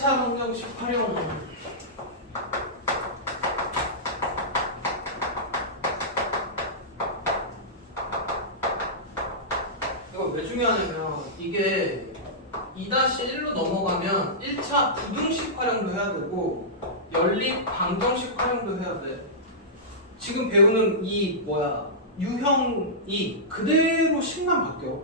1차 방정식 활용. 이거 왜 중요하냐면 이게 2-1로 넘어가면 1차 부등식 활용도 해야 되고 연립 방정식 활용도 해야 돼. 지금 배우는 이 유형이 그대로 식만 바뀌어.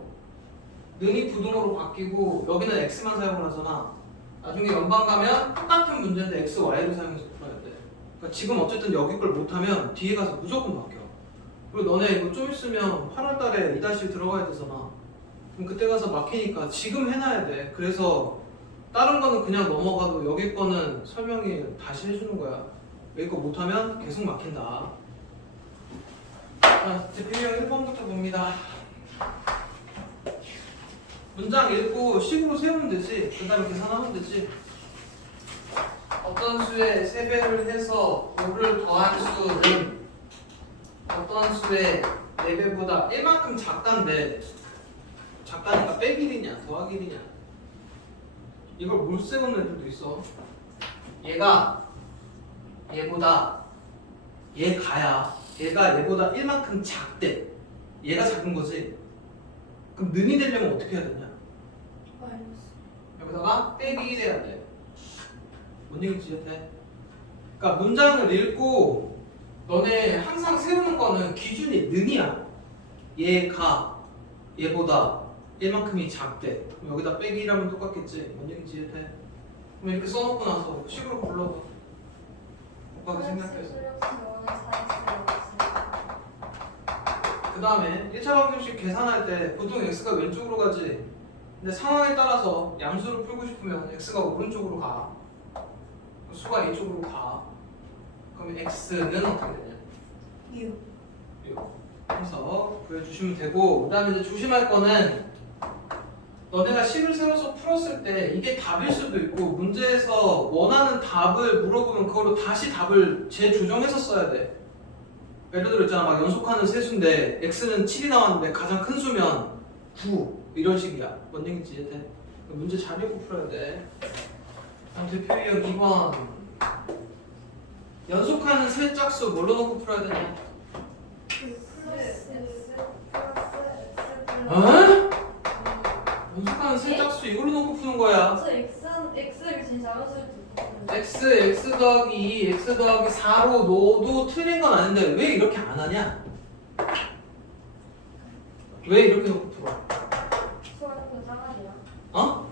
능이 부등호로 바뀌고 여기는 x만 사용을 하잖아. 나중에 연방 가면 똑같은 문제인데 x, y를 사용해서 풀어야 돼. 그러니까 지금 어쨌든 여기 걸 못하면 뒤에 가서 무조건 바뀌어. 그리고 너네 이거 좀 있으면 8월달에 2-1 들어가야 되잖아. 그럼 그때 가서 막히니까 지금 해놔야 돼. 그래서 다른 거는 그냥 넘어가도 여기 거는 설명이 다시 해주는 거야. 여기 거 못하면 계속 막힌다. 자, 대표형 1번부터 봅니다. 문장 읽고 식으로 세우면 되지. 그 다음에 계산하면 되지. 어떤 수의 3배를 해서 5를 더한 수는 어떤 수의 4배보다 1만큼 작다인데, 작다니까 빼기 1이냐 더하기 1이냐, 이걸 못 세우는 애들도 있어. 얘가 얘보다 얘가 얘보다 1만큼 작대. 얘가 작은 거지. 그럼 는이 되려면 어떻게 해야 되냐? 여기다가 빼기 1 해야 돼. 뭔 얘기인지 이해돼? 그러니까 문장을 읽고 너네 항상 세우는 거는 기준이 는이야. 얘가 얘보다 1만큼이 작대. 그럼 여기다 빼기 1하면 똑같겠지. 뭔 얘기인지 이해돼? 그럼 이렇게 써놓고 나서 식으로 불러봐. 오빠가 생각해서. 그 다음에 1차 방정식 계산할 때 보통 x가 왼쪽으로 가지. 근데 상황에 따라서 양수를 풀고 싶으면 x가 오른쪽으로 가. 수가 이쪽으로 가. 그럼 x는 어떻게 되냐? 6. 해서 구해주시면 되고, 그 다음에 이제 조심할 거는 너네가 식을 세워서 풀었을 때 이게 답일 수도 있고 문제에서 원하는 답을 물어보면 그걸로 다시 답을 재조정해서 써야 돼. 예를 들어 있잖아, 막 연속하는 세수인데 x는 7이 나왔는데 가장 큰 수면 9 이런 식이야. 뭔 얘기인지 이해돼? 문제 잘 읽고 풀어야 돼. 다음 대표 유형 2번. 연속하는 세 짝수 뭘로 놓고 풀어야 되냐? 어? 연속하는 세 짝수 이걸로 놓고 푸는 거야. 저 X를 진짜 자연스럽게 x 더하기 2, x 더하기 4로 넣어도 틀린 건 아닌데 왜 이렇게 안 하냐? 왜 이렇게 놓고 풀어? 수학은 상관이야. 어?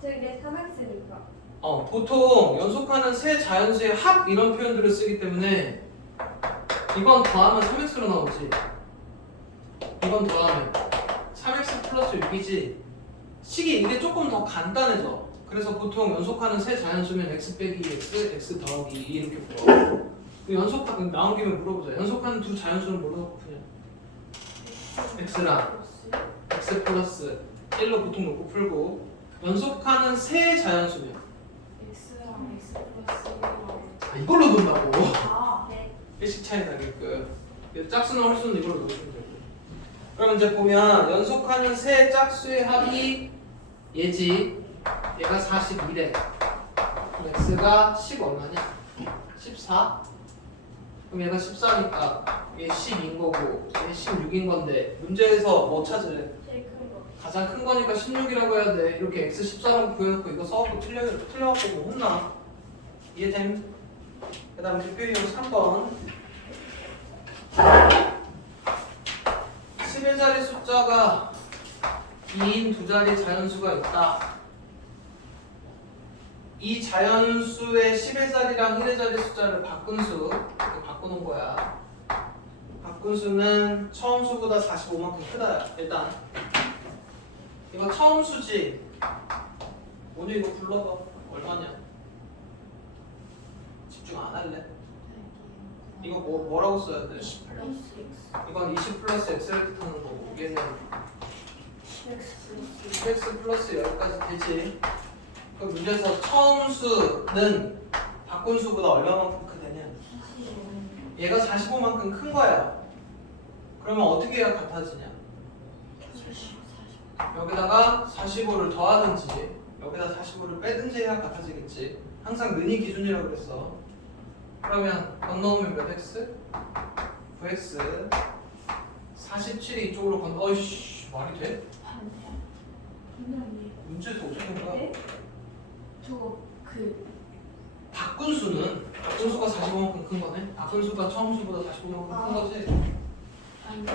저게 3X니까. 보통 연속하는 세 자연수의 합 이런 표현들을 쓰기 때문에 이건 더하면 3x로 나오지. 이건 더하면 3x 플러스 6이지. 식이 이게 조금 더 간단해져. 그래서 보통 연속하는 세 자연수면 x 빼기 x 더하기 2 이렇게 풀어. 연속 나온 김에 물어보자. 연속하는 두 자연수는 뭘로 놓고 푸냐? x랑 x 플러스 1로 보통 놓고 풀고, 연속하는 세 자연수면 X랑 X 플러스 1이랑. 이걸로 놓는다고. 네. 일식 차이 나게끔. 짝수나 홀수는 이걸로 놓으시면 되고. 그럼 이제 보면 연속하는 세 짝수의 합이 얘지. 얘가 42래. 그럼 x가 10 얼마냐? 14? 그럼 얘가 14니까 얘 10인 거고 얘 16인 건데 문제에서 뭐 찾으래? 제일 큰 거. 가장 큰 거니까 16이라고 해야 돼. 이렇게 x 14라고 구해놓고 이거 써갖고 틀려갖고 뭐 혼나. 이해됨? 그 다음에 대표 유형 3번. 10의 자리 숫자가 2인 두 자리 자연수가 있다. 이 자연수의 10의 자리랑 1의 자리 숫자를 바꾼 수, 이렇게 바꾸는 거야. 바꾼 수는 처음 수보다 45만큼 크다. 일단 이거 처음 수지. 오늘 이거 불러봐. 얼마냐? 집중 안 할래? 이거 뭐라고 써야 돼? 20 플러스 X. 이건 20 플러스 x를 뜻하는 거고, 얘는 X 플러스 10x 플러스 여기까지 되지. 그 문제에서 처음 수는 바꾼 수보다 얼마만큼 크다냐? 얘가 45만큼 큰 거야. 그러면 어떻게 해야 같아지냐? 여기다가 45를 더하든지 여기다 45를 빼든지 해야 같아지겠지. 항상 는이 기준이라고 그랬어. 그러면 건너오면 몇 x? 9x 47이 이쪽으로 어이씨 말이 돼? 아니야. 분명히. 문제에서 어떻게 된 거야? 네? 저거 바꾼 수는 바꾼 수가 45만큼 큰 거네. 바꾼 수가 처음 수보다 45만큼 큰 거지.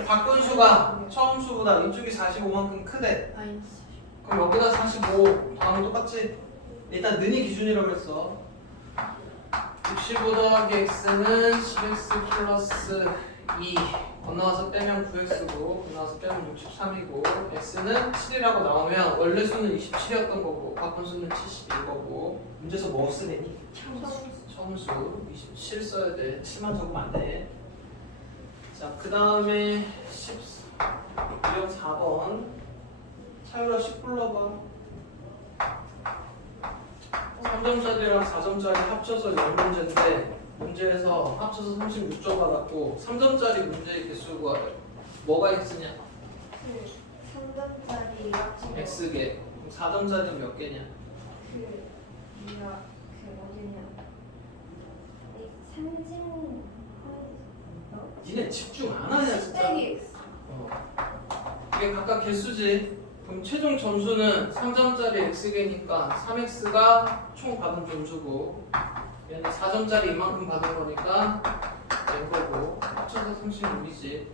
바꾼 수가 처음 수보다 이쪽이 45만큼 크대. 마이너스. 그럼 여기다 45 다음은 똑같지? 일단 는이 기준이라고 그랬어. 65 더하기 x는 10x 플러스 2 건너와서 빼면 9x고 건너와서 빼면 63이고 x는 7이라고 나오면 원래 수는 27이었던 거고 바꾼 수는 71 거고 문제에서 뭐 쓰내니? 처음 수 27 써야 돼. 7만 적으면 안 돼. 자, 그 다음에 유형 4번 차유라 10 불러봐. 3점짜리랑 4점짜리 합쳐서 10문제인데 문제에서 합쳐서 36점 받았고 3점짜리 문제의 개수 구하래. 뭐가 x냐? 3점짜리 합치고 x개. 그럼 4점짜리는 몇 개냐? 어디냐? 니네 집중 안 하냐 진짜. X. 이게 각각 개수지. 그럼 최종 점수는 3점짜리 x개니까 3x가 총 받은 점수고 얘는 4점짜리 이만큼 받은 거니까 낸 거고 합쳐서 36이지.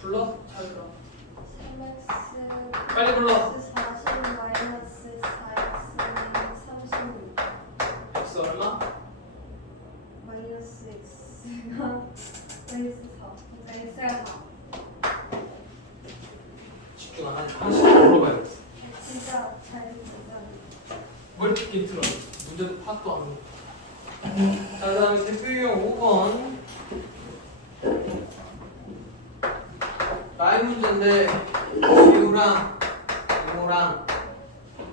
불러? 잘 들어. 3x 빨리 불러. 40 마이너스 4x는 36 x 얼마? 마이너스 x가 마이너스 4 그러니까 x가 4 집중 안 하니까 하나씩 물어봐야겠어. 진짜 잘 진짜 뭘 듣긴 들어. 문제도 파악도 안 하고. 자, 그 다음에 대표 유형 5번 라인 문제인데 지우랑 이모랑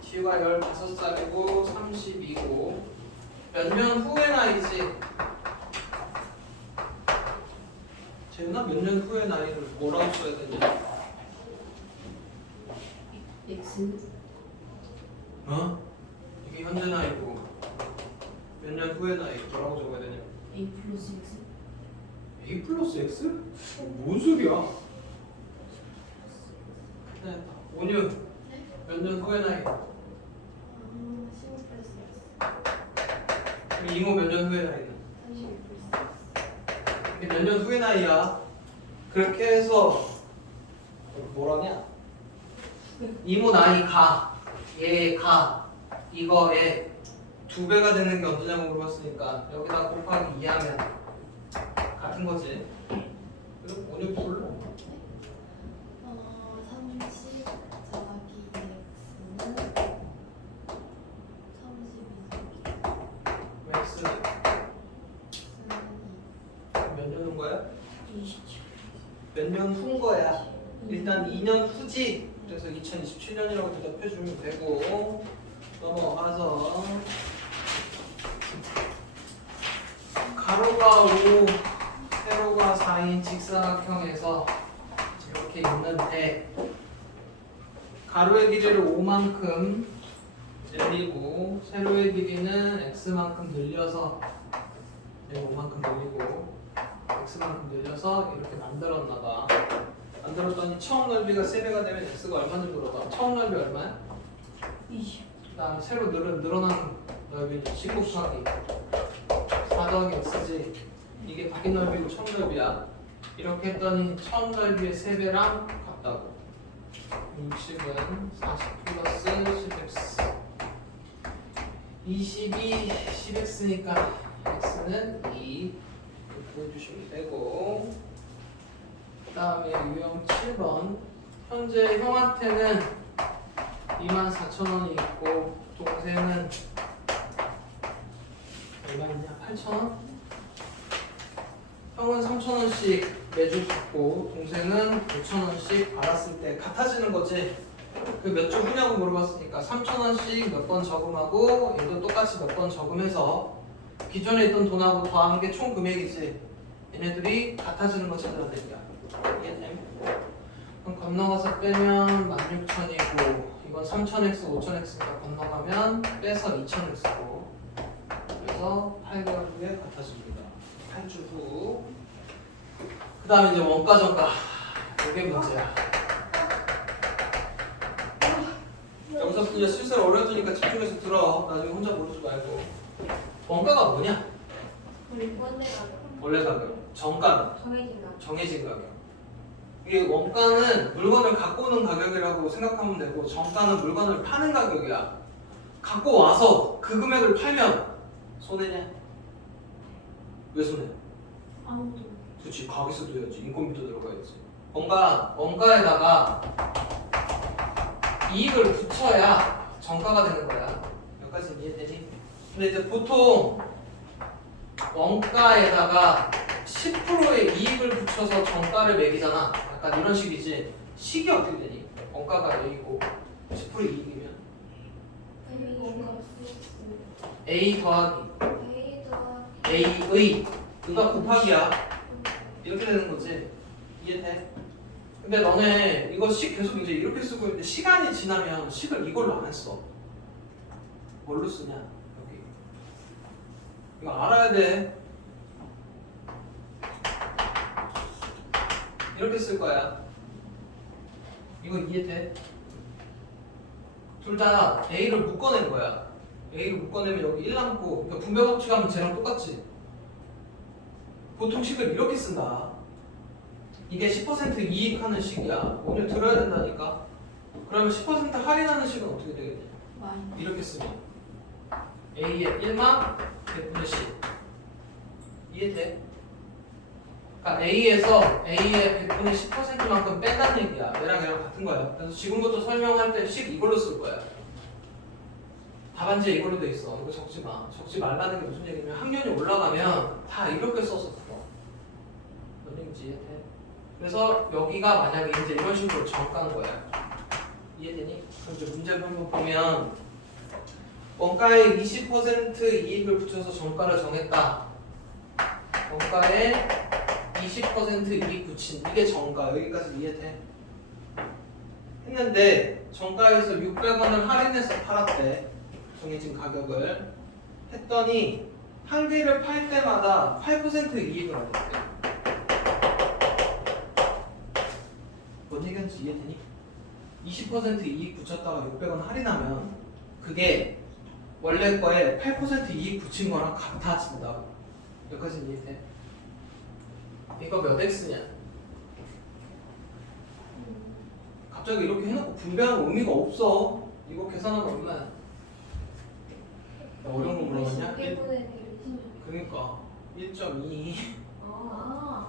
지우가 15살이고 32고 몇 년 후의 나이지? 재훈아 몇 년 후의 나이를 뭐라고 써야 되냐? x 어? 이게 현재 나이고 몇 년 후의 나이 뭐라고 적어야 되냐? a 플러스 x A 플러스 X? 뭔 소리야? 네, 5년 몇 년 후의 나이 15 플러스 x 그럼 이모 몇 년 후의 나이는? 32 플러스 x 이게 몇 년 후의 나이야? 그렇게 해서 뭐라냐? 이모 나이 가, 얘 가, 이거에 2배가 되는 게 언제냐고 물어봤으니까 여기다 곱하기 2하면 같은 거지. 그럼 5년 풀로 30 더하기 x는 32 X 몇 년 후 거야? 27 몇 년 후인 거야? 일단 2년 후지. 그래서 2027년이라고 대답해주면 되고 넘어가서 가로가 5, 세로가 4인 직사각형에서 이렇게 있는데 가로의 길이를 5만큼 늘리고 세로의 길이는 x만큼 늘려서 5만큼 늘리고 x만큼 늘려서 이렇게 만들었나 봐. 만들었더니 처음 넓이가 3배가 되면 x가 얼마인지 물어봐. 처음 넓이 얼마야? 20 그 다음 새로 늘어난 넓이는 19 곱하기 4 더하기 x지. 이게 바뀐 넓이고 처음 넓이야. 이렇게 했더니 처음 넓이의 3배랑 같다고. 60은 40 플러스 10x 22 10x니까 x는 2 이렇게 해주시면 되고 그 다음에 유형 7번 현재 형한테는 24,000원이 있고 동생은 얼마 있냐? 8,000원? 형은 3,000원씩 매주 받고 동생은 5,000원씩 받았을 때 같아지는 거지. 그 몇 주 후냐고 물어봤으니까 3,000원씩 몇 번 저금하고 얘도 똑같이 몇 번 저금해서 기존에 있던 돈하고 더한 게 총 금액이지. 얘네들이 같아지는 거 찾아내기야. 이해돼? 그럼 건너가서 빼면 16,000이고 이건 3000x, 5000x니까 건너가면 빼서 2000x고 그래서 8개월 후에 같아집니다. 8주 후. 그 다음에 이제 원가 정가. 이게 문제야. 여기서 이제 슬슬 어려워지니까 집중해서 들어. 나중에 혼자 모르지 말고. 원가가 뭐냐? 우리 원래 가격. 원래 가격. 정가는 정해진 가격. 정해진 가격. 이게 원가는 물건을 갖고 오는 가격이라고 생각하면 되고 정가는 물건을 파는 가격이야. 갖고 와서 그 금액을 팔면 손해냐? 왜 손해? 아무도. 그렇지. 가격세도 해야지. 인건비도 들어가야지. 원가에다가 이익을 붙여야 정가가 되는 거야. 여기까지 이해되니? 근데 이제 보통 원가에다가 10%의 이익을 붙여서 정가를 매기잖아. 약간 이런 식이지. 식이 어떻게 되니? 원가가 A고 10% 이익이면 A 더하기 A의 그가 곱하기야. 이렇게 되는 거지. 이해돼? 근데 너네 이거 식 계속 이제 이렇게 쓰고 있는데 시간이 지나면 식을 이걸로 안 써. 뭘로 쓰냐? 여기. 이거 알아야 돼. 이렇게 쓸 거야. 이거 이해돼? 둘 다 A를 묶어낸 거야. A를 묶어내면 여기 1 남고 그러니까 분배 법칙하면 쟤랑 똑같지. 보통 식을 이렇게 쓴다. 이게 10% 이익하는 식이야. 오늘 들어야 된다니까. 그러면 10% 할인하는 식은 어떻게 되겠냐? 이렇게 쓰면 A의 1만 100분의 10 이해돼? 그러니까 A에서 A의 100분의 10%만큼 뺀다는 얘기야. 얘랑 같은 거야. 그래서 지금부터 설명할 때 식 이걸로 쓸 거야. 답안지에 이걸로 돼 있어. 이거 적지 마. 적지 말라는 게 무슨 얘기냐면 학년이 올라가면 다 이렇게 써서 풀어. 뭔 얘기인지 이해돼? 그래서 여기가 만약에 이제 이런 식으로 정가인 거야. 이해되니? 그럼 이제 문제를 한번 보면 원가에 20% 이익을 붙여서 정가를 정했다. 원가에 20% 이익 붙인 이게 정가. 여기까지 이해돼? 했는데 정가에서 600원을 할인해서 팔았대. 정해진 가격을 했더니 한 개를 팔 때마다 8% 이익을 얻었대. 뭔 얘기인지 이해되니? 20% 이익 붙였다가 600원 할인하면 그게 원래 거에 8% 이익 붙인 거랑 같아진다. 여기까지 이해돼? 이거 몇 x냐? 갑자기 이렇게 해놓고 분배하는 의미가 없어. 이거 계산하면 얼마야? 어려운 거 물어봤냐? 1분의 120. 그러니까 1.2 아.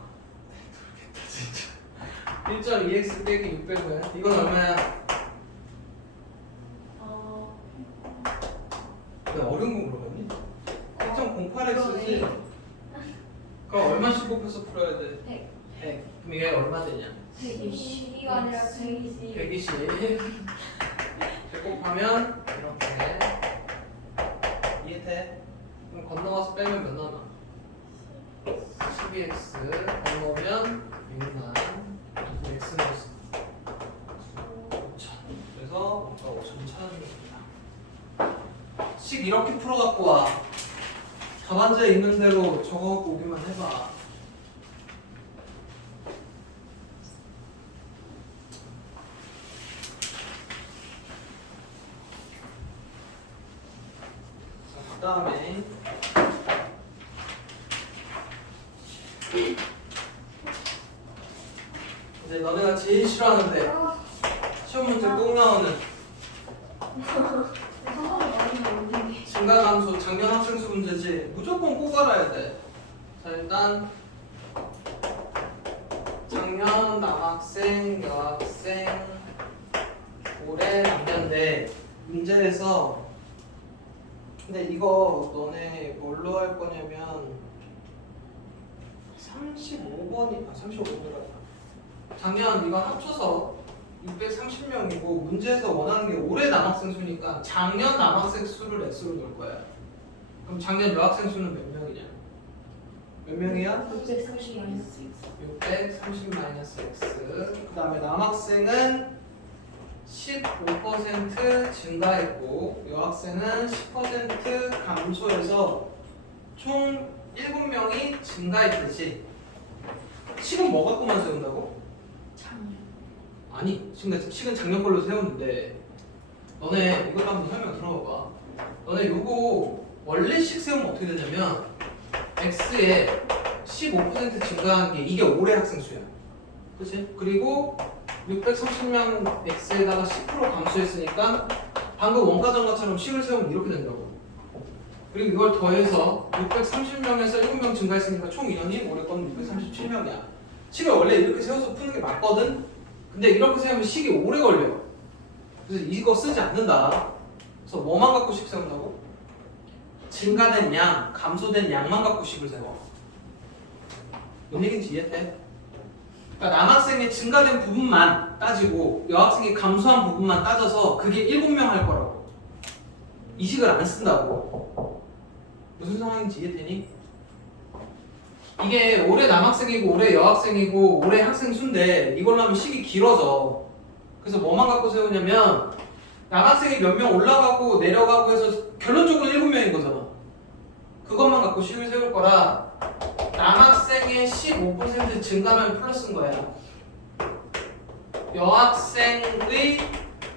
진짜 1.2x 빼기 600은 이건 얼마야? 왜 어려운 거 물어봤니? 1.08x지? 그럼 얼마씩 곱해서 풀어야 돼? 100. 100 그럼 이게 얼마 되냐? 120이 아니라 120. 120 100 곱하면 이렇게 이해돼? 그럼 건너가서 빼면 몇 남아? 12x 건너오면 6만 x 넣었어 5천 그래서 뭔가 5천 찾아줍니다. 식 이렇게 풀어갖고 와. 답안지에 있는 대로 적어갖고 오기만 해봐. 그 다음에 이제 너네가 제일 싫어하는데 시험 문제 꼭 나오는 증가감소 작년 학생수 문제지. 무조건 꼭 알아야 돼. 자 일단 작년 남학생 여학생 올해 남자인데 문제에서 근데 이거 너네 뭘로 할 거냐면 35번이 35번이라 작년 이건 합쳐서 630명이고 문제에서 원하는 게 올해 남학생 수니까 작년 남학생 수를 x로 넣을 거야. 그럼 작년 여학생 수는 몇 명이냐? 몇 명이야? 630 630 마이너스 x. 그 다음에 남학생은 15% 증가했고 여학생은 10% 감소해서 총 7명이 증가했듯이 식은 뭐 갖고만 세운다고? 작년. 아니 식은 작년 걸로 세웠는데 너네 이것도 한번 설명 들어봐봐. 너네 요거 원래식 세우면 어떻게 되냐면 x에 15% 증가한 게 이게 올해 학생 수야. 그치? 그리고 630명 x에다가 10% 감소했으니까 방금 원가전 것처럼 식을 세우면 이렇게 된다고. 그리고 이걸 더해서 630명에서 7명 증가했으니까 총 인원이 올해 건 637명이야. 식을 원래 이렇게 세워서 푸는 게 맞거든? 근데 이렇게 세우면 식이 오래 걸려. 그래서 이거 쓰지 않는다. 그래서 뭐만 갖고 식 세운다고? 증가된 양, 감소된 양만 갖고 식을 세워. 뭔 얘기인지 이해돼? 그러니까 남학생의 증가된 부분만 따지고 여학생이 감소한 부분만 따져서 그게 7명 할 거라고. 이 식을 안 쓴다고. 무슨 상황인지 이해되니? 이게 올해 남학생이고 올해 여학생이고 올해 학생 수인데 이걸로 하면 식이 길어져. 그래서 뭐만 갖고 세우냐면 남학생이 몇 명 올라가고 내려가고 해서 결론적으로 7명인 거잖아. 그것만 갖고 식을 세울 거라 남학생의 15% 증가면 플러스인 거야. 여학생의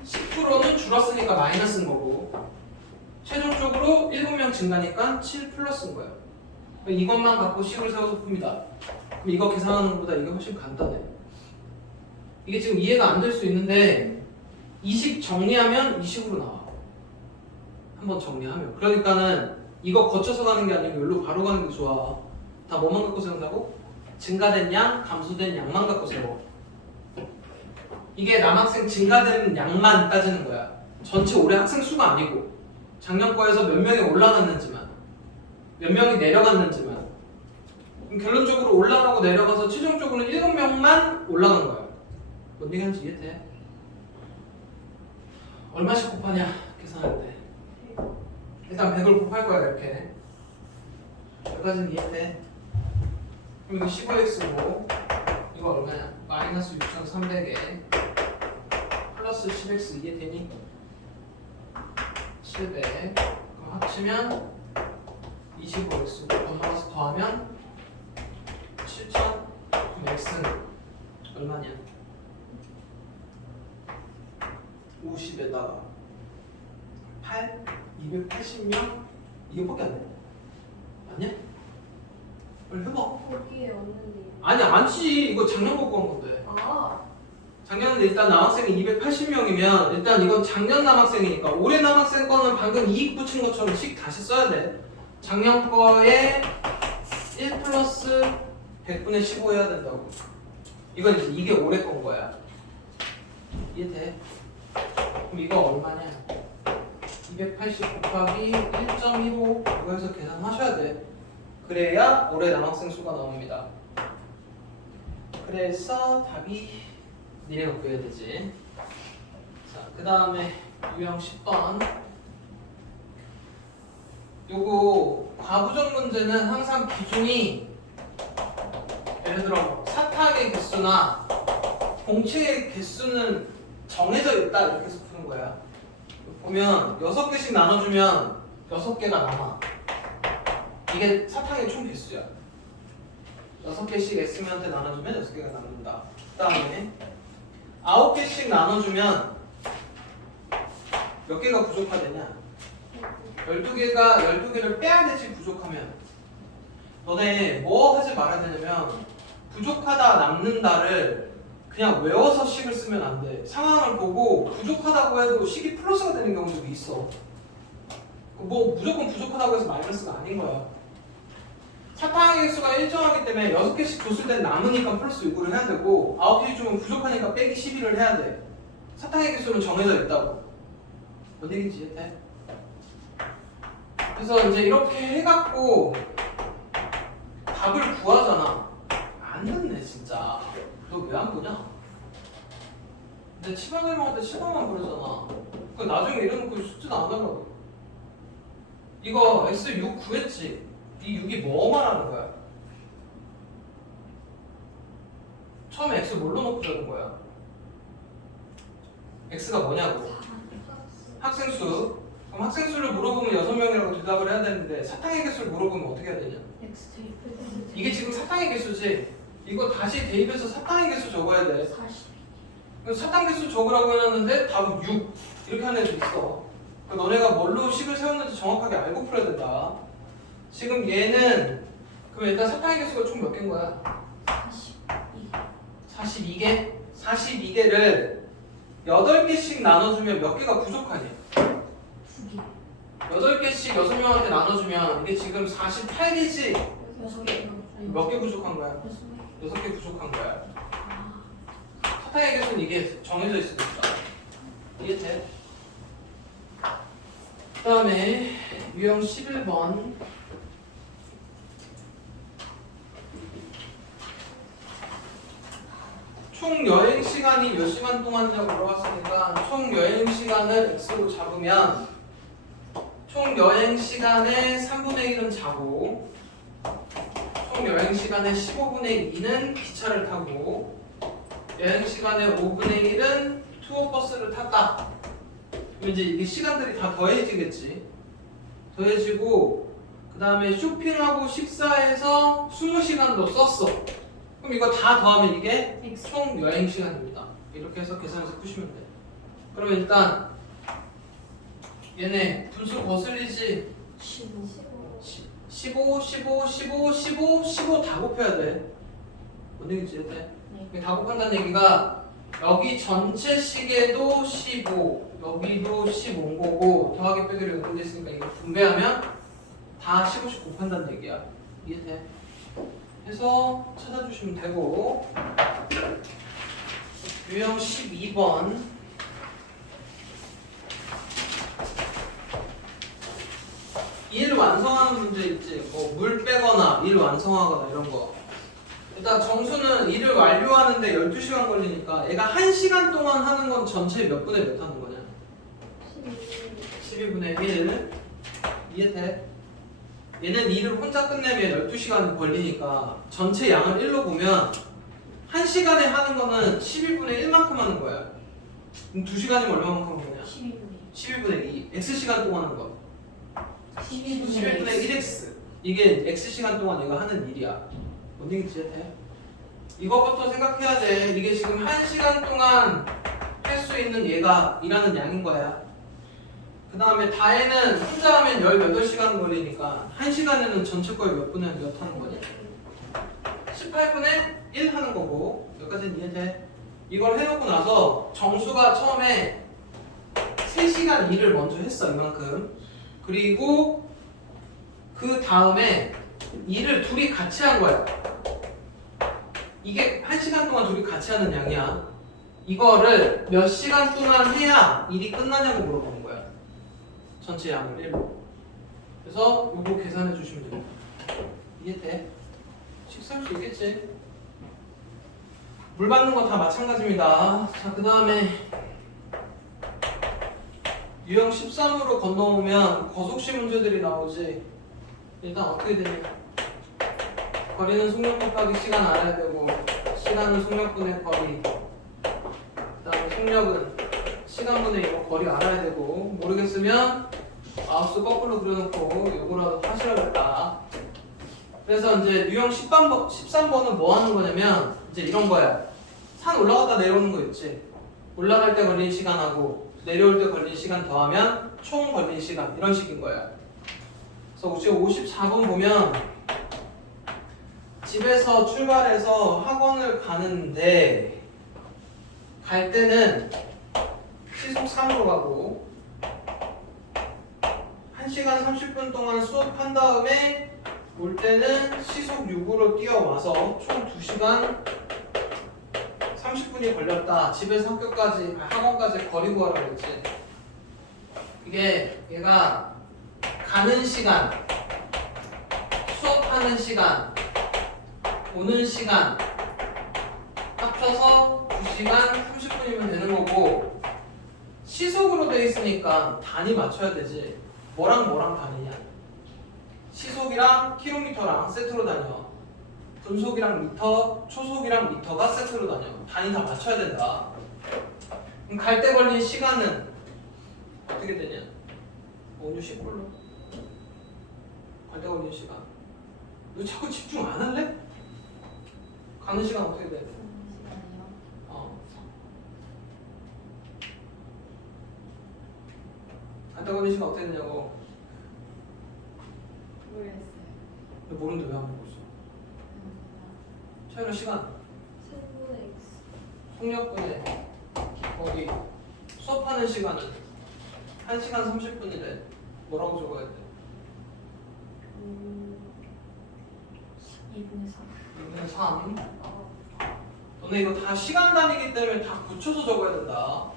10%는 줄었으니까 마이너스인 거고 최종적으로 7명 증가니까 7 플러스인 거야. 이것만 갖고 식을 세워서 풉니다. 그럼 이거 계산하는 것보다 이게 훨씬 간단해. 이게 지금 이해가 안 될 수 있는데 이 식 정리하면 이 식으로 나와. 한번 정리하면. 그러니까는 이거 거쳐서 가는 게 아니고 여기로 바로 가는 게 좋아. 다 뭐만 갖고 세운다고? 증가된 양, 감소된 양만 갖고 세워. 이게 남학생 증가된 양만 따지는 거야. 전체 올해 학생 수가 아니고 작년 거에서 몇 명이 올라갔는지만 몇 명이 내려갔는지만. 그럼 결론적으로 올라가고 내려가서 최종적으로는 7명만 올라간 거야. 뭔 얘기하는지 이해돼? 얼마씩 곱하냐 계산할 때 일단 100을 곱할 거야. 이렇게 여기까지는 이해돼? 그럼 이거 15x고 이거 얼마냐? 마이너스 6300에 플러스 10x 이해되니? 700 그럼 합치면 25x고 건너가서 더하면 7000. 그럼 x는 얼마냐? 50에다가 8, 280명 이거밖에 안 돼. 맞냐? 빨리 해봐. 거기에 없는데. 아니 안지. 이거 작년 거 구한 건데. 아. 작년에 일단 남학생이 280명이면 일단 이건 작년 남학생이니까 올해 남학생 거는 방금 이익 붙인 것처럼 식 다시 써야 돼. 작년 거에 1 플러스 100분의 15 해야 된다고. 이건 이제 이게 올해 건 거야. 이해돼? 그럼 이거 얼마냐? 280 곱하기 1.15 이거 해서 계산하셔야 돼. 그래야 올해 남학생 수가 나옵니다. 그래서 답이 니네가 구해야 되지. 자, 그 다음에 유형 10번. 요거 과부정 문제는 항상 기준이 예를 들어 사탁의 개수나 공체의 개수는 정해져 있다 이렇게 해서 푸는 거야. 보면 6개씩 나눠주면 6개가 남아. 이게 사탕의 총 개수야. 6개씩 X명한테 나눠주면 6개가 남는다. 그 다음에 9개씩 나눠주면 몇 개가 부족하되냐? 12개를 빼야 되지. 부족하면 너네 뭐 하지 말아야 되냐면 부족하다 남는다를 그냥 외워서 식을 쓰면 안 돼. 상황을 보고 부족하다고 해도 식이 플러스가 되는 경우도 있어. 뭐 무조건 부족하다고 해서 마이너스가 아닌 거야. 사탕의 개수가 일정하기 때문에 6개씩 줬을 땐 남으니까 플러스 6을 해야 되고 9개씩 주면 부족하니까 빼기 12를 해야 돼. 사탕의 개수는 정해져 있다고. 뭔 얘기인지 이해돼? 그래서 이제 이렇게 해갖고 답을 구하잖아. 안 됐네 진짜. 너 왜 안 보냐? 내 7번을 먹을 때 7번만 그러잖아. 그 나중에 이러놓고 숙제도 안 하려고. 이거 x 6 구했지? 이 6이 뭐 말하는 거야? 처음에 x 뭘로 놓고 자는 거야? x가 뭐냐고. 학생 수. 그럼 학생 수를 물어보면 6명이라고 대답을 해야 되는데 사탕의 개수를 물어보면 어떻게 해야 되냐? X 이게 지금 사탕의 개수지. 이거 다시 대입해서 사탕의 개수 적어야 돼. 40. 그래서 사탕 개수 적으라고 해놨는데 답은 6 이렇게 하는 애도 있어. 그러니까 너네가 뭘로 식을 세웠는지 정확하게 알고 풀어야 된다. 지금 얘는 그럼 일단 사탕의 개수가 총 몇 개인 거야? 42. 42개? 42개를 8개씩 나눠주면 몇 개가 부족하니? 2개. 8개씩 6명한테 나눠주면 이게 지금 48개지? 6개. 몇 개 부족한 거야? 6개. 6개 부족한 거야. 아. 사탕의 개수는 이게 정해져 있으니까. 이해돼? 그 다음에 유형 11번. 총 여행 시간이 몇 시간 동안이냐고 물어봤으니까 총 여행 시간을 x로 잡으면 총 여행 시간의 3분의 1은 자고 총 여행 시간의 15분의 2는 기차를 타고 여행 시간의 5분의 1은 투어 버스를 탔다. 그럼 이제 이게 시간들이 다 더해지겠지. 더해지고 그 다음에 쇼핑하고 식사해서 20시간도 썼어. 그럼 이거 다 더하면 이게 총 여행 시간입니다. 이렇게 해서 계산해서 푸시면 돼. 그러면 일단 얘네 분수 거슬리지? 15. 15, 15, 15, 15, 15 다 곱해야 돼. 뭔 얘기지? 네. 다 곱한다는 얘기가 여기 전체 시계도 15, 여기도 15인 거고 더하기 빼기로 연결돼 있으니까 이거 분배하면 다 15씩 곱한다는 얘기야. 이해돼? 해서 찾아주시면 되고 유형 12번 일 완성하는 문제 있지. 뭐 물 빼거나 일 완성하거나 이런 거. 일단 정수는 일을 완료하는데 12시간 걸리니까 얘가 1시간 동안 하는 건 전체 몇 분의 몇 하는 거냐? 12분의 1. 이해돼? 얘는 일을 혼자 끝내면 12시간이 걸리니까 전체 양을 1로 보면 1시간에 하는 거는 12분의 1만큼 하는 거야. 그럼 2시간이면 얼마만큼 하는 거냐? 11분의 2. X시간 동안 하는 거. 11분의 1x. 이게 X시간 동안 얘가 하는 일이야. 뭔 얘기인지 이해돼? 이것부터 생각해야 돼. 이게 지금 1시간 동안 할 수 있는 얘가 일하는 양인 거야. 그 다음에 다해는 혼자 하면 18시간 걸리니까 1시간에는 전체 거의 몇 분의 몇 하는 거냐? 18분의 1 하는 거고. 여기까지는 이해돼? 이걸 해놓고 나서 정수가 처음에 3시간 일을 먼저 했어. 이만큼. 그리고 그 다음에 일을 둘이 같이 한 거야. 이게 1시간 동안 둘이 같이 하는 양이야. 이거를 몇 시간 동안 해야 일이 끝나냐고 물어보는 거야. 전체 양을 1로. 그래서 이거 계산해 주시면 됩니다. 이해돼? 식사할 수 있겠지? 물 받는 건 다 마찬가지입니다. 자, 그 다음에 유형 13으로 건너오면 거속시 문제들이 나오지. 일단 어떻게 되냐? 거리는 속력 곱하기 시간 알아야 되고 시간은 속력분의 거리, 그 다음에 속력은 시간분의 이거 거리 알아야 되고 모르겠으면 마우스 거꾸로 그려놓고 요거라도 하시라겠다. 그래서 이제 유형 13번은 뭐 하는 거냐면 이제 이런 거야. 산 올라갔다 내려오는 거 있지. 올라갈 때 걸린 시간하고 내려올 때 걸린 시간 더하면 총 걸린 시간 이런 식인 거야. 그래서 지금 54번 보면 집에서 출발해서 학원을 가는데 갈 때는 시속 3으로 가고 1시간 30분 동안 수업한 다음에 올 때는 시속 6으로 뛰어와서 총 2시간 30분이 걸렸다. 집에서 학교까지 학원까지 거리 구하라고 했지. 이게 얘가 가는 시간, 수업하는 시간, 오는 시간 합쳐서 2시간 30분이면 되는 거고 시속으로 돼 있으니까 단위 맞춰야 되지. 뭐랑 뭐랑 다르냐? 시속이랑 킬로미터랑 세트로 다녀. 분속이랑 미터, 초속이랑 미터가 세트로 다녀. 단위 다 맞춰야 된다. 그럼 갈 때 걸린 시간은 어떻게 되냐? 온유 10불로. 갈 때 걸린 시간. 너 자꾸 집중 안 할래? 가는 시간 어떻게 돼? 시간이요. 갈 때 걸린 시간 어떻게 되냐고. 모르겠어요. 너 모르는데 왜 안 보고 있어? 차이로 시간. 3분의 X. 속력분에 거기 수업하는 시간은 1시간 30분이래. 뭐라고 적어야 돼? 2분의 3. 6분의 3. 너네 이거 다 시간 단위이기 때문에 다 붙여서 적어야 된다.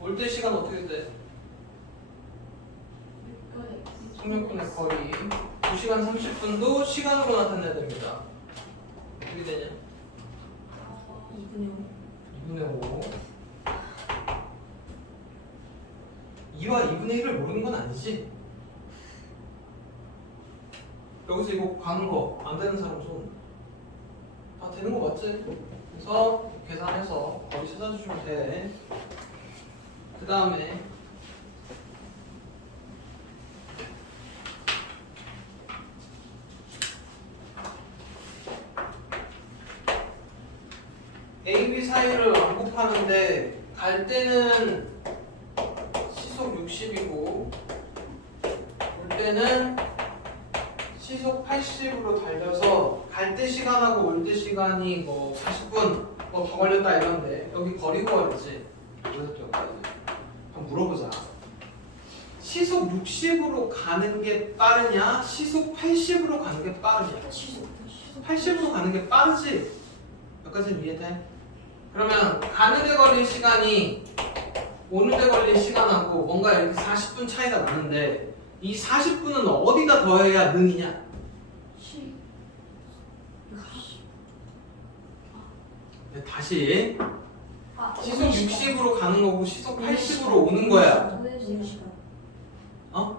올 때 시간 어떻게 돼? 6분의 X. 속력분의 거리 2시간 30분도 시간으로 나타내야 됩니다. 어떻게 되냐? 2분의 5. 2분의 5. 2와 2분의 1을 모르는 건 아니지? 여기서 이거 가는 거 안 되는 사람 손. 다 되는 거 맞지? 그래서 계산해서 거리 찾아주시면 돼. 그 다음에 A, B 사이를 왕복하는데 갈 때는 시속 60이고 올 때는 시속 80으로 달려서 갈 때 시간하고 올 때 시간이 뭐 40분 뭐 더 걸렸다 이런데 여기 거리 구하랬지. 그래서 또 여기까지 한번 물어보자. 시속 60으로 가는 게 빠르냐? 시속 80으로 가는 게 빠르냐? 80으로 가는 게 빠르지? 여기까지는 이해돼? 그러면 가는 데 걸린 시간이 오는 데 걸린 시간하고 뭔가 이렇게 40분 차이가 나는데 이 40분은 어디다 더해야 능이냐? 네, 다시 시속 60으로 가는 거고 시속 80으로 오는 거야. 어?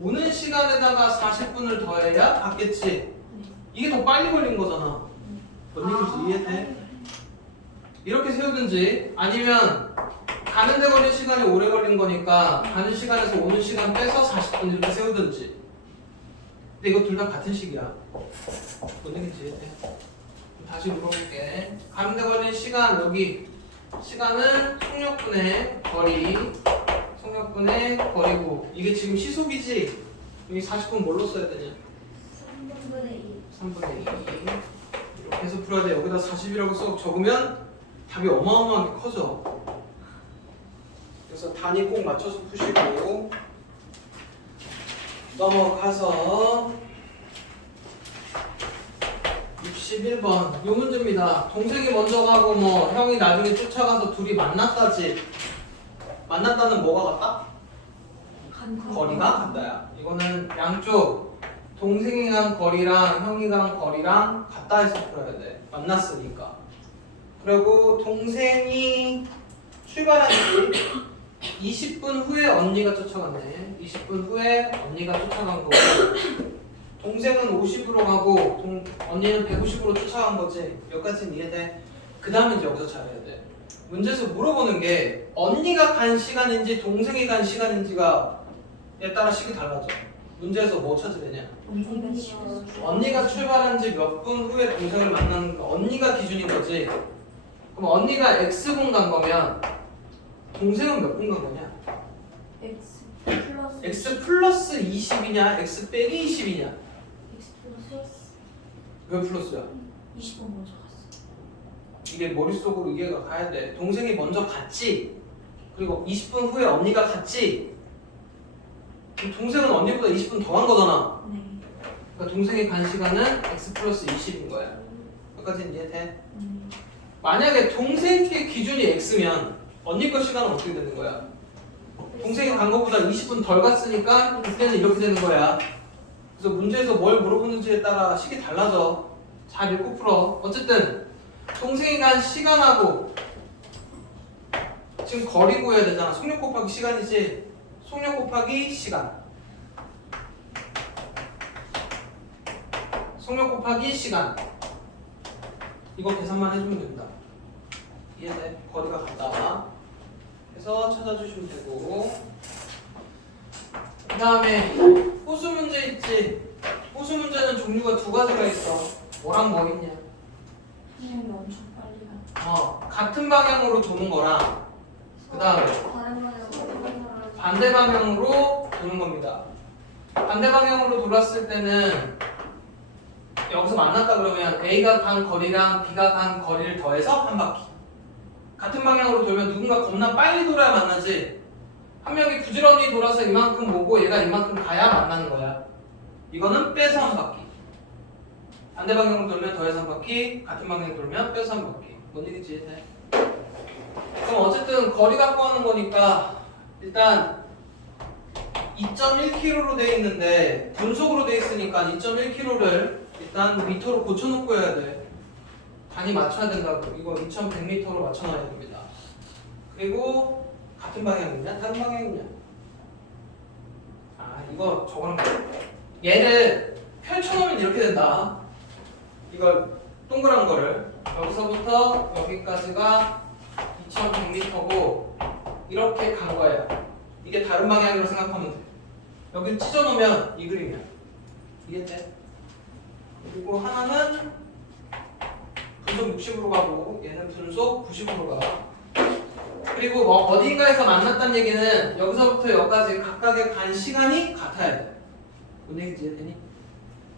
오는 시간에다가 40분을 더해야 받겠지. 이게 더 빨리 걸린 거잖아. 뭔 얘기인지 이해돼? 이렇게 세우든지 아니면 가는 데 걸린 시간이 오래 걸린 거니까 가는 시간에서 오는 시간 빼서 40분 이렇게 세우든지. 근데 이거 둘 다 같은 식이야. 뭔 얘기인지 이해돼? 다시 물어볼게. 가는 데 걸린 시간 여기 시간은 속력분의 거리 속력분의 거리고 이게 지금 시속이지? 여기 40분 뭘로 써야 되냐? 3분의 2. 3분의 2 이렇게 해서 풀어야 돼. 여기다 40이라고 써 적으면 답이 어마어마하게 커져. 그래서 단위 꼭 맞춰서 푸시고 넘어가서 61번 요 문제입니다. 동생이 먼저 가고 뭐 형이 나중에 쫓아가서 둘이 만났다지. 만났다는 뭐가 같다? 거리가 같다야. 이거는 양쪽 동생이 간 거리랑 형이 간 거리랑 같다 해서 풀어야 돼. 만났으니까. 그리고 동생이 출발한 지 20분 후에 언니가 쫓아갔네. 20분 후에 언니가 쫓아간 거고 동생은 50으로 가고 언니는 150으로 쫓아간 거지. 여기까지는 이해돼? 그 다음에 이제 여기서 잘해야 돼. 문제에서 물어보는 게 언니가 간 시간인지 동생이 간 시간인지가 에 따라 식이 달라져. 문제에서 뭐 찾으려냐? 언니가 출발한 지 몇 분 후에 동생을 만나는 거 언니가 기준인 거지. 그럼 언니가 X분 간 거면 동생은 몇 분 간 거냐? X 플러스 X 플러스 20이냐? X 빼기 20이냐? X 플러스 왜 플러스야? 20분 먼저 갔어. 이게 머릿속으로 이해가 가야 돼. 동생이 먼저 갔지. 그리고 20분 후에 언니가 갔지. 그럼 동생은 언니보다 20분 더 간 거잖아. 네. 그러니까 동생이 간 시간은 X 플러스 20인 거야. 여기까지는 이해돼? 만약에 동생 게 기준이 X면 언니 거 시간은 어떻게 되는 거야? 동생이 간 거보다 20분 덜 갔으니까 그때는 이렇게 되는 거야. 그래서 문제에서 뭘 물어보는지에 따라 식이 달라져. 잘 읽고 풀어. 어쨌든 동생이 간 시간하고 지금 거리 구해야 되잖아. 속력 곱하기 시간이지. 속력 곱하기 시간. 속력 곱하기 시간. 이거 계산만 해주면 된다. 이해돼? 거리가 같다. 그래서 찾아주시면 되고. 그 다음에 호수 문제 있지? 호수 문제는 종류가 두 가지가 있어. 뭐랑 뭐 있냐? 선생님이 엄청 빨리 가. 같은 방향으로 도는 거랑 그 다음에 다른 방향으로 반대 방향으로 도는 겁니다. 반대 방향으로 돌았을 때는 여기서 만났다 그러면 A가 간 거리랑 B가 간 거리를 더해서 한 바퀴. 같은 방향으로 돌면 누군가 겁나 빨리 돌아야 만나지. 한 명이 부지런히 돌아서 이만큼 오고 얘가 이만큼 가야 만나는 거야. 이거는 빼서 한 바퀴. 반대 방향으로 돌면 더해서 한 바퀴, 같은 방향으로 돌면 빼서 한 바퀴. 뭔 얘기인지 이해돼? 그럼 어쨌든 거리 갖고 하는 거니까 일단 2.1km로 돼 있는데 분속으로 돼 있으니까 2.1km를 일단 미터로 고쳐놓고 해야 돼. 단위 맞춰야 된다고. 이거 2100m로 맞춰놔야 됩니다. 그리고 같은 방향이냐 다른 방향이냐. 이거 저거는 얘를 펼쳐놓으면 이렇게 된다. 이걸 동그란 거를 여기서부터 여기까지가 2100m고 이렇게 간 거예요. 이게 다른 방향으로 생각하면 돼. 여기를 찢어놓으면 이 그림이야. 이해돼? 그리고 하나는 분속 60으로 가고 얘는 분속 90으로 가. 그리고 뭐 어딘가에서 만났다는 얘기는 여기서부터 여기까지 각각의 간 시간이 같아야 돼. 뭔 얘기인지 이해되니?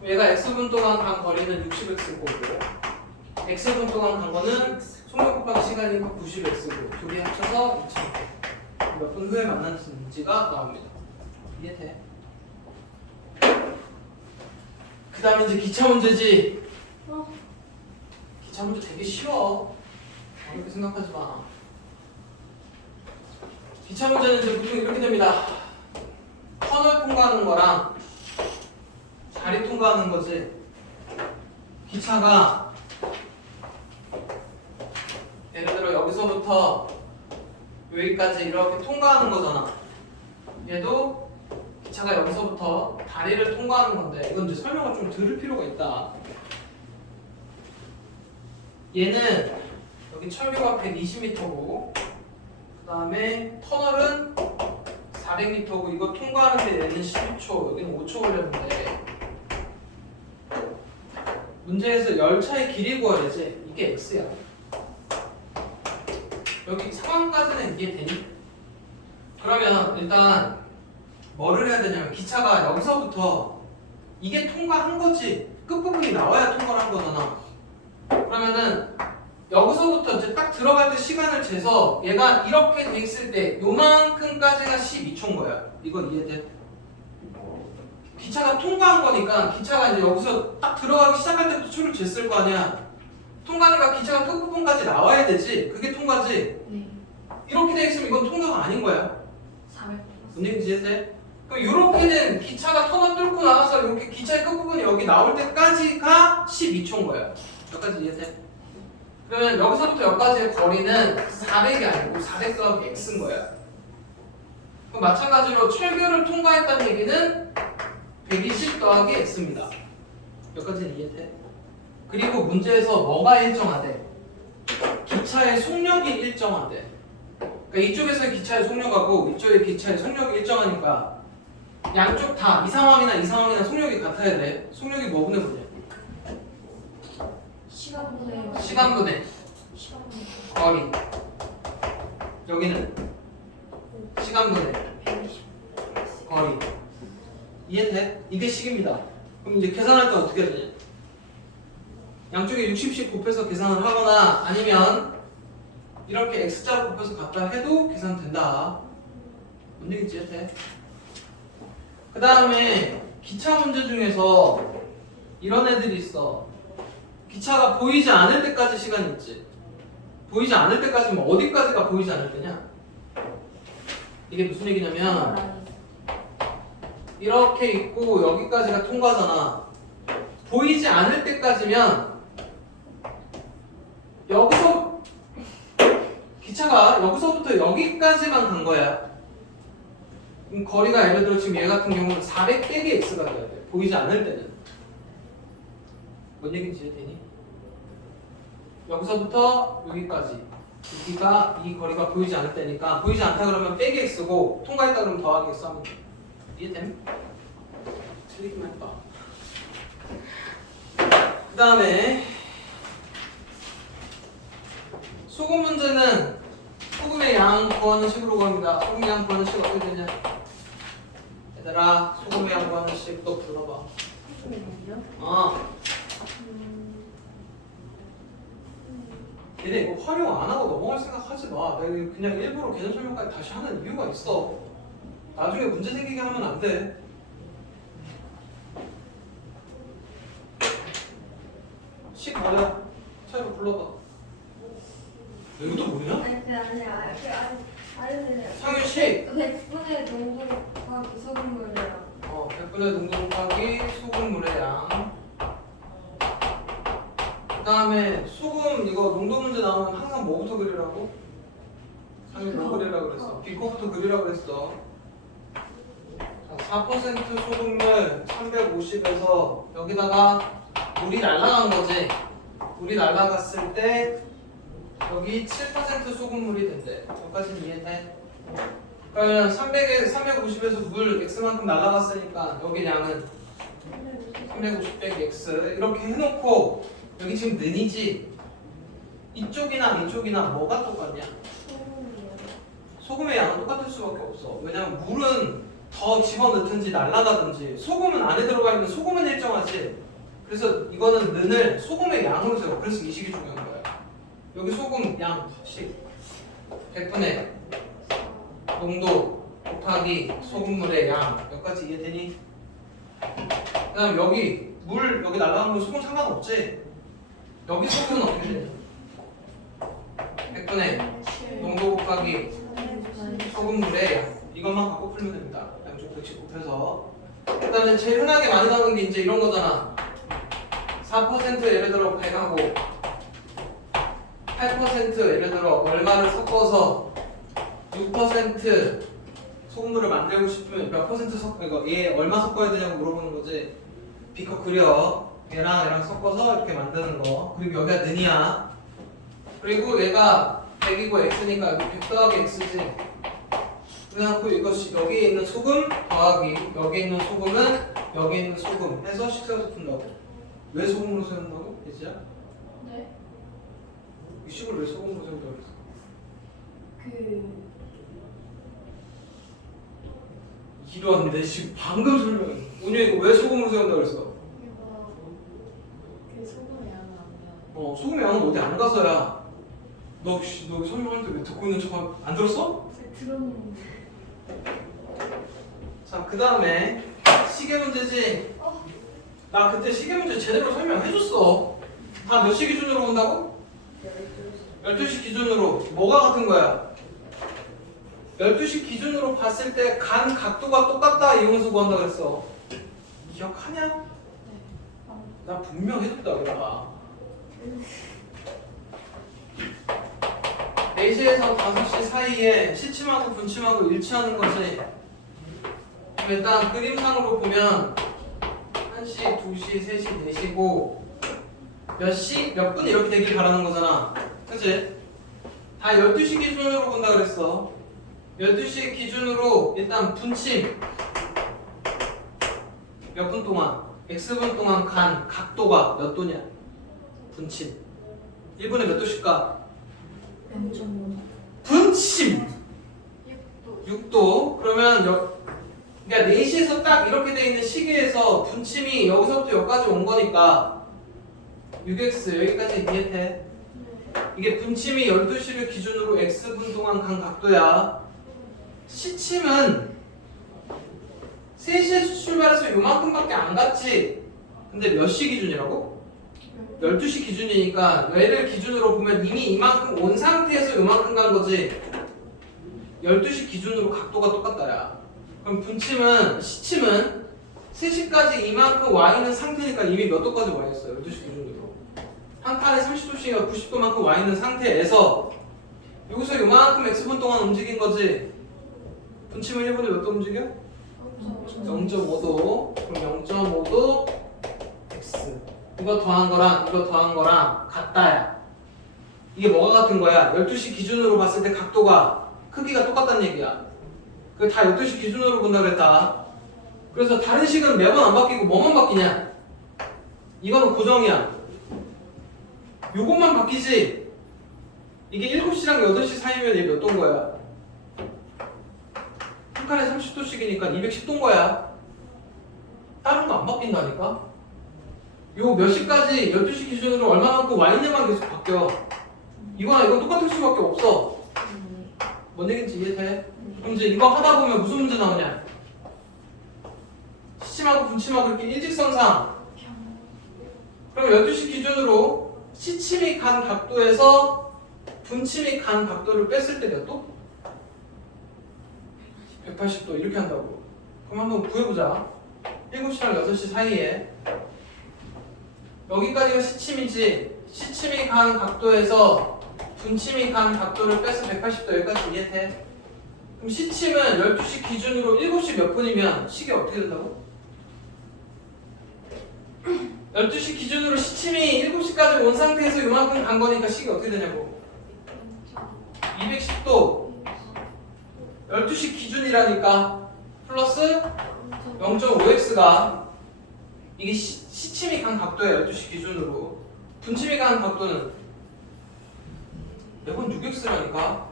얘가 x분 동안 간 거리는 60x고 x분 동안 간 거는 속력 곱하기 시간이니까 90x고 두 개 합쳐서 2000. 몇 분 후에 만났는지가 나옵니다. 이해돼? 그 다음에 이제 기차 문제지. 기차 문제 되게 쉬워. 어렵게 생각하지 마. 기차 문제는 이제 보통 이렇게 됩니다. 터널 통과하는 거랑 다리 통과하는 거지. 기차가 예를 들어 여기서부터 여기까지 이렇게 통과하는 거잖아. 얘도 기차가 여기서부터 다리를 통과하는 건데 이건 이제 설명을 좀 들을 필요가 있다. 얘는 여기 철교가 120m고 그 다음에 터널은 400m고 이거 통과하는데 얘는 12초 여기는 5초 걸렸는데 문제에서 열차의 길이 구하야지. 이게 x야. 여기 상황까지는 이해되니? 그러면 일단 뭐를 해야 되냐면 기차가 여기서부터 이게 통과한 거지. 끝부분이 나와야 통과를 한 거잖아. 그러면은 여기서부터 이제 딱 들어갈 때 시간을 재서 얘가 이렇게 돼 있을 때 요만큼까지가 12초인 거야. 이건 이해돼? 기차가 통과한 거니까 기차가 이제 여기서 딱 들어가기 시작할 때부터 초를 쟀을 거 아니야. 통과니까 기차가 끝부분까지 나와야 되지. 그게 통과지. 네. 이렇게 돼 있으면 이건 통과가 아닌 거야. 400. 뭔 얘기인지 이해돼? 그럼 이렇게는 기차가 터널 뚫고 나와서 이렇게 기차의 끝부분이 여기 나올 때까지가 12초인 거야. 여기까지 이해돼? 그러면 여기서부터 여기까지의 거리는 400이 아니고 400 더하기 x인 거야. 그럼 마찬가지로 철교를 통과했다는 얘기는 120 더하기 x입니다. 여기까지는 이해돼? 그리고 문제에서 뭐가 일정하대? 기차의 속력이 일정하대. 그러니까 이쪽에서의 기차의 속력하고 이쪽의 기차의 속력이 일정하니까 양쪽 다 이 상황이나 속력이 같아야 돼. 속력이 뭐 분의 뭐냐? 시간분의 시간분의 거리. 여기는 시간분의 120. 거리. 이해돼? 이게 식입니다. 그럼 이제 계산할 때 어떻게 해야 되냐? 양쪽에 60씩 곱해서 계산을 하거나 아니면 이렇게 x자로 곱해서 갖다 해도 계산된다. 뭔 얘기인지 이해돼? 그 다음에 기차 문제 중에서 이런 애들이 있어. 기차가 보이지 않을 때까지 시간이 있지. 보이지 않을 때까지면 어디까지가 보이지 않을 때냐? 이게 무슨 얘기냐면 이렇게 있고 여기까지가 통과잖아. 보이지 않을 때까지면 여기서 기차가 여기서부터 여기까지만 간 거야. 그럼 거리가 예를 들어 지금 얘 같은 경우는 400 빼기 x가 돼야 돼. 보이지 않을 때는. 뭔 얘기인지 이해되니? 여기서부터 여기까지 여기가 이 거리가 보이지 않을 때니까 보이지 않다 그러면 빼기 x고 통과했다 그러면 더하기 x 하면 돼. 이해됨? 틀리기만 해봐. 그 다음에 소금 문제는 소금의 양 구하는 식으로 구합니다. 소금의 양 구하는 식 어떻게 되냐? 얘들아 소금의 양 구하는 식 또 불러봐. 얘네 이거 활용 안 하고 넘어갈 생각 하지 마. 내가 그냥 일부러 개념 설명까지 다시 하는 이유가 있어. 나중에 문제 생기게 하면 안 돼. 식 뭐야? 차이로 불러봐. 이것도 모르냐? 아니 그 아니야. 상윤 씨. 100분의 농도 곱하기 소금물이랑 100분의 농도 곱하기 소금물의 양. 그 다음에 소금 이거 농도 문제 나오면 항상 뭐부터 그리라고? 상윤 뭐 그리라고 그랬어? 비커부터 그리라고 그랬어. 자, 4% 소금물 350에서 여기다가 물이 날아간 거지. 물이 날아갔을 때 여기 7% 소금물이 된대. 여기까지는 이해돼? 그러면 350에서 물 x만큼 날아갔으니까 여기 양은 350 빼기 x 이렇게 해놓고 여기 지금 는이지? 이쪽이나 이쪽이나 뭐가 똑같냐? 소금의 양은 똑같을 수밖에 없어. 왜냐면 물은 더 집어넣든지 날아가든지 소금은 안에 들어가 있는 소금은 일정하지. 그래서 이거는 는을 소금의 양으로 세워. 그래서 이 식이 중요한 거야. 여기 소금 양식 100분의 농도 곱하기 소금물의 양 여기까지 이해되니? 그 다음 여기 물 여기 날아가는 건 소금 상관없지? 여기 소금은 어떻게 되냐? 100분의 농도 곱하기 소금물의 양 이것만 갖고 풀면 됩니다. 양쪽 100씩 곱해서. 그 다음에 제일 흔하게 많이 나오는 게 이제 이런 거잖아. 4% 예를 들어 100하고 8% 예를 들어 얼마를 섞어서 6% 소금물을 만들고 싶으면 몇 퍼센트 이거 얘 얼마 섞어야 되냐고 물어보는 거지. 비커 그려. 얘랑 섞어서 이렇게 만드는 거. 그리고 여기가 는이야. 그리고 얘가 100이고 x니까 여기 100 더하기 x지. 그래갖고 이것이 여기에 있는 소금 더하기 여기에 있는 소금은 여기에 있는 소금 해서 식 세워서 푼다고. 왜 소금으로 세운다고? 예지야? 네? 이 식을 왜 소금으로 세운다고 그랬어? 이런 내 지금 방금 설명해. 운유 이거 왜 소금으로 세운다고 그랬어? 이거 그 소금의 양은 아니야. 소금의 양은 어디 안 가서야. 너 설명할 때 왜 듣고 있는 척 안 들었어? 들었는데. 자, 그 다음에 시계 문제지. 나 그때 시계 문제 제대로 설명해줬어. 다 몇 시 기준으로 본다고? 12시 기준으로. 뭐가 같은 거야? 12시 기준으로 봤을 때 간 각도가 똑같다 이용해서 구한다 그랬어. 기억하냐? 나 분명 해줬다 그러다. 4시에서 5시 사이에 시침하고 분침하고 일치하는 거지. 일단 그림상으로 보면 1시, 2시, 3시, 4시고 몇 시, 몇 분 이렇게 되길 바라는 거잖아. 그치? 다 12시 기준으로 본다 그랬어. 12시 기준으로 일단 분침 몇 분 동안 x분 동안 간 각도가 몇 도냐? 분침 1분에 몇 도씩까? 0.5. 분침 6도. 6도. 그러면 그러니까 4시에서 딱 이렇게 돼 있는 시계에서 분침이 여기서부터 여기까지 온 거니까 6x 여기까지 이해돼? 이게 분침이 12시를 기준으로 x분 동안 간 각도야. 시침은 3시에서 출발해서 요만큼밖에 안 갔지. 근데 몇 시 기준이라고? 12시 기준이니까 얘를 기준으로 보면 이미 이만큼 온 상태에서 요만큼 간 거지. 12시 기준으로 각도가 똑같다야. 그럼 분침은 시침은 3시까지 이만큼 와 있는 상태니까 이미 몇 도까지 와 있어요. 12시 기준으로. 한 칸에 30도씩이나 90도만큼 와 있는 상태에서 여기서 요만큼 x분 동안 움직인 거지. 분침은 1분에 몇 도 움직여? 0.5도. 그럼 0.5도 x. 이거 더한 거랑 이거 더한 거랑 같다야. 이게 뭐가 같은 거야? 12시 기준으로 봤을 때 각도가 크기가 똑같다는 얘기야. 그 다 12시 기준으로 본다 그랬다. 그래서 다른 식은 매번 안 바뀌고 뭐만 바뀌냐? 이거는 고정이야. 요것만 바뀌지. 이게 7시랑 8시 사이면 얘 몇 도인 거야? 한 칸에 30도씩이니까 210도인 거야. 다른 거 안 바뀐다니까? 요 몇 시까지 12시 기준으로 얼마만큼 와있냐만 계속 바뀌어. 이거나 이건 똑같을 수밖에 없어. 뭔 얘기인지 이해돼? 그럼 이제 이거 하다 보면 무슨 문제 나오냐? 시침하고 분침하고 이렇게 일직선상. 그럼 12시 기준으로 시침이 간 각도에서 분침이 간 각도를 뺐을 때 몇 도? 180도 이렇게 한다고. 그럼 한번 구해보자. 7시랑 6시 사이에 여기까지가 시침이지. 시침이 간 각도에서 분침이 간 각도를 빼서 180도 여기까지 이해돼? 그럼 시침은 12시 기준으로 7시 몇 분이면 시계 어떻게 된다고? 12시 기준으로 시침이 7시까지 온 상태에서 이만큼 간 거니까 시계 어떻게 되냐고? 210도 12시 기준이라니까 플러스 0.5x가 이게 시침이 간 각도야. 12시 기준으로. 분침이 간 각도는 매번 6x라니까.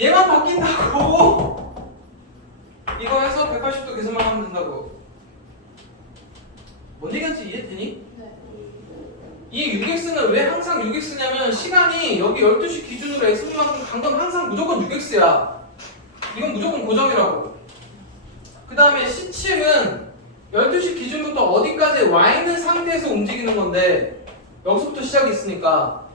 얘만 바뀐다고. 이거 해서 180도 계산만 하면 된다고. 뭔 얘기인지 이해되니? 네. 이 6x는 왜 항상 6x냐면 시간이 여기 12시 기준으로 x만큼 간 건 항상 무조건 6x야. 이건 무조건 고정이라고. 그 다음에 시침은 12시 기준부터 어디까지 와 있는 상태에서 움직이는 건데 여기서부터 시작이 있으니까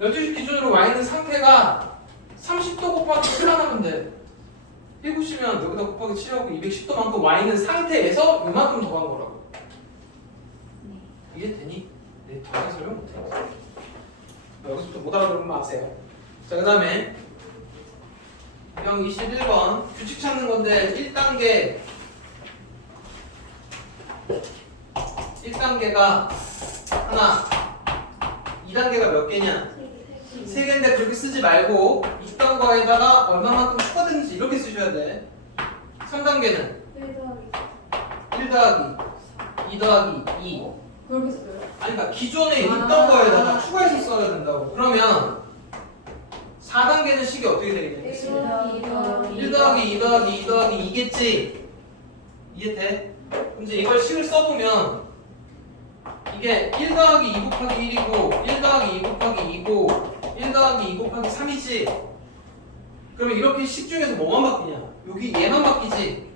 12시 기준으로 와 있는 상태가 30도 곱하기 7 하면 돼. 7시면 여기다 곱하기 7하고 210도만큼 와 있는 상태에서 이만큼 더 간 거라고. 이해되니? 네, 더 설명 못해. 여기서부터 못 알아들으면 아세요. 자, 그 다음에 형 21번 규칙 찾는 건데 1단계가 하나, 2단계가 몇 개냐? 3개인데 그렇게 쓰지 말고 있던 거에다가 얼마만큼 추가되는지 이렇게 쓰셔야 돼. 3단계는 1 더하기 2 더하기 2. 그렇게 써요? 아니 그러니까 기존에 있던 거에다가 추가해서 써야 된다고. 그러면 4단계는 식이 어떻게 되겠냐? 1 더하기 2 더하기 2 더하기 2겠지? 이해돼? 그럼 이제 이걸 식을 써보면 이게 1 더하기 2 곱하기 1이고 1 더하기 2 곱하기 2고 1 더하기 2 곱하기 3이지? 그러면 이렇게 식 중에서 뭐만 바뀌냐? 여기 얘만 바뀌지?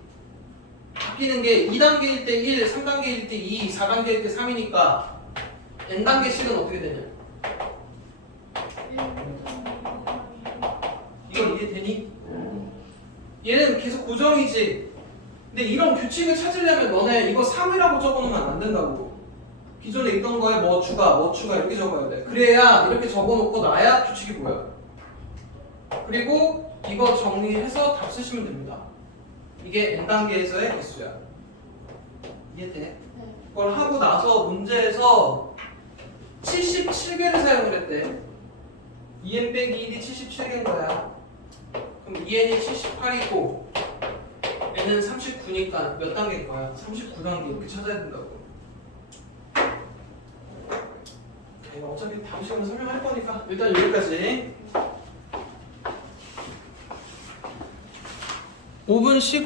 바뀌는 게 2단계일 때 1, 3단계일 때 2, 4단계일 때 3이니까 n단계식은 어떻게 되냐? 이건 이해되니? 얘는 계속 고정이지? 근데 이런 규칙을 찾으려면 너네 이거 3이라고 적어놓으면 안 된다고. 기존에 있던 거에 뭐 추가 이렇게 적어야 돼. 그래야 이렇게 적어놓고 나야 규칙이 보여. 그리고 이거 정리해서 답 쓰시면 됩니다. 이게 n단계에서의 개수야. 이해돼? 네. 그걸 하고 나서 문제에서 77개를 사용을 했대. 2n 빼기 1이 77개인 거야. 그럼 2n이 78이고 n은 39니까 몇 단계일 거야? 39단계 이렇게 찾아야 된다고. 어차피 다음 시간에 설명할 거니까 일단 여기까지. 5분 쉬고